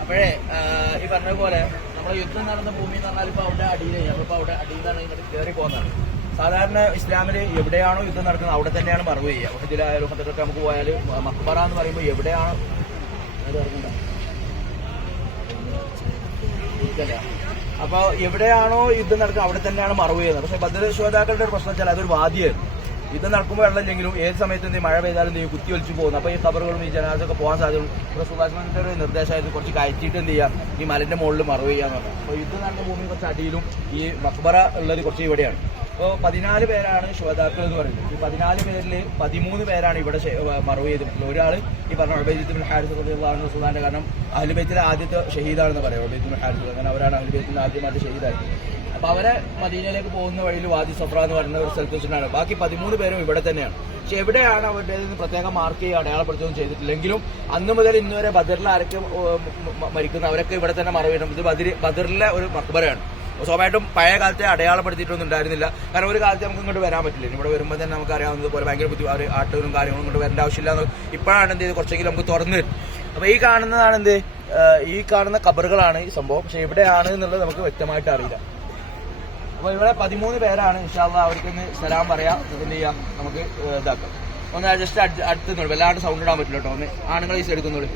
അപ്പോഴേ ഈ പറഞ്ഞ പോലെ നമ്മളെ യുദ്ധം നടന്ന ഭൂമി എന്ന് പറഞ്ഞാൽ ഇപ്പൊ അവിടെ അടിയിലായി നമ്മളിപ്പോ അവിടെ അടിയിലാണ് ഇങ്ങോട്ട് കയറി പോകുന്നത്. സാധാരണ ഇസ്ലാമിൽ എവിടെയാണോ യുദ്ധം നടക്കുന്നത് അവിടെ തന്നെയാണ് മറവ് ചെയ്യുക. അപ്പോൾ ഇതിലായാലും മറ്റൊക്കെ നമുക്ക് പോയാൽ മക്ബറ എന്ന് പറയുമ്പോൾ എവിടെയാണോ അപ്പോൾ എവിടെയാണോ യുദ്ധം നടക്കുന്നത് അവിടെ തന്നെയാണ് മറവ് ചെയ്യുന്നത്. പക്ഷെ ബദർ ശുഹദാക്കളുടെ ഒരു പ്രശ്നം വെച്ചാൽ അതൊരു വാദിയായിരുന്നു. യുദ്ധം നടക്കുമ്പോൾ വെള്ളമില്ലെങ്കിലും ഏത് സമയത്ത് എന്തെങ്കിലും മഴ പെയ്താലും എന്തെങ്കിലും കുത്തി ഒലിച്ചു പോകുന്നു. അപ്പോൾ ഈ ഖബറുകളും ഈ ജനാസൊക്കെ പോകാൻ സാധ്യതയുള്ളൂ. സുഭാഷിന്റെ ഒരു നിർദ്ദേശമായിരുന്നു കുറച്ച് കയറ്റിയിട്ട് എന്ത് ചെയ്യാം, ഈ മലന്റെ മുകളിൽ മറവ് ചെയ്യാന്ന് പറഞ്ഞു. അപ്പോൾ യുദ്ധം നടന്ന ഭൂമി കുറച്ച് അടിയിലും ഈ മക്ബറ ഉള്ളത് കുറച്ച് ഇവിടെയാണ്. അപ്പോൾ 14 പേരാണ് ശുഹദാക്കൾ എന്ന് പറയുന്നത്. ഈ 14 പേരിൽ 13 പേരാണ് ഇവിടെ മറവ് ചെയ്തിട്ടുള്ളത്. ഒരാൾ ഈ പറഞ്ഞ ഉബൈദ് ബിൻ ഹാരിസ് റളിയല്ലാഹു അൻഹു സുൽത്താന്റെ, കാരണം അഹ്ലു ബൈത്തിലെ ആദ്യത്തെ ഷഹീദാണെന്ന് പറയാം ഉബൈദ് ബിൻ ഹാരിസ്. അങ്ങനെ അവരാണ് അഹ്ലു ബൈത്തിൽ ആദ്യമായിട്ട് ഷഹീദായത്. അപ്പൊ അവരെ മദീനയിലേക്ക് പോകുന്ന വഴിയിൽ വാദി സഫ്ര എന്ന് പറയുന്ന ഒരു സ്ഥലത്ത് വെച്ചിട്ടാണ്. ബാക്കി 13 പേരും ഇവിടെ തന്നെയാണ്. പക്ഷെ എവിടെയാണ് അവരുടെ പ്രത്യേകം മാർക്ക് ചെയ്യുക അടയാളപ്പെടുത്തുകയും ചെയ്തിട്ടില്ലെങ്കിലും അന്ന് മുതൽ ഇന്ന് വരെ ബദറിൽ ആരൊക്കെ മരിക്കുന്ന അവരൊക്കെ ഇവിടെ തന്നെ മറവിടണം. ഇത് ബദറിലെ ഒരു മക്ബറയാണ്. സ്വാഭാവികമായിട്ടും പഴയ കാലത്തെ അടയാളപ്പെടുത്തിയിട്ടൊന്നും ഉണ്ടായിരുന്നില്ല. കാരണം ഒരു കാലത്ത് നമുക്ക് ഇങ്ങോട്ട് വരാൻ പറ്റില്ല. ഇവിടെ വരുമ്പോൾ തന്നെ നമുക്ക് അറിയാവുന്നത് പോലെ ഭയങ്കര ബുദ്ധിമുട്ട്, ആട്ടുകളും കാര്യങ്ങളും കൊണ്ട് വരേണ്ട ആവശ്യമില്ല. ഇപ്പോഴാണ് എന്ത് ചെയ്ത് കുറച്ചെങ്കിലും നമുക്ക് തുറന്നു തരും. അപ്പൊ ഈ കാണുന്നതാണ് എന്ത്, ഈ കാണുന്ന ഖബറുകളാണ് ഈ സംഭവം. പക്ഷെ എവിടെയാണ് എന്നുള്ളത് നമുക്ക് വ്യക്തമായിട്ട് അറിയില്ല. അപ്പൊ ഇവിടെ 13 പേരാണ്. ഇൻഷാ അല്ലാഹ് അവർക്കൊന്ന് സലാം പറയാം. എന്ത് ചെയ്യാം, നമുക്ക് ഇതാക്കാം. ഒന്ന് ജസ്റ്റ് അടുത്തുന്നുള്ളൂ, വല്ലാണ്ട് സൗണ്ട് ഇടാൻ പറ്റില്ല കേട്ടോ. ഒന്ന് ആണുങ്ങൾ ഈ സൈഡ് എടുക്കുന്നുള്ളൂ.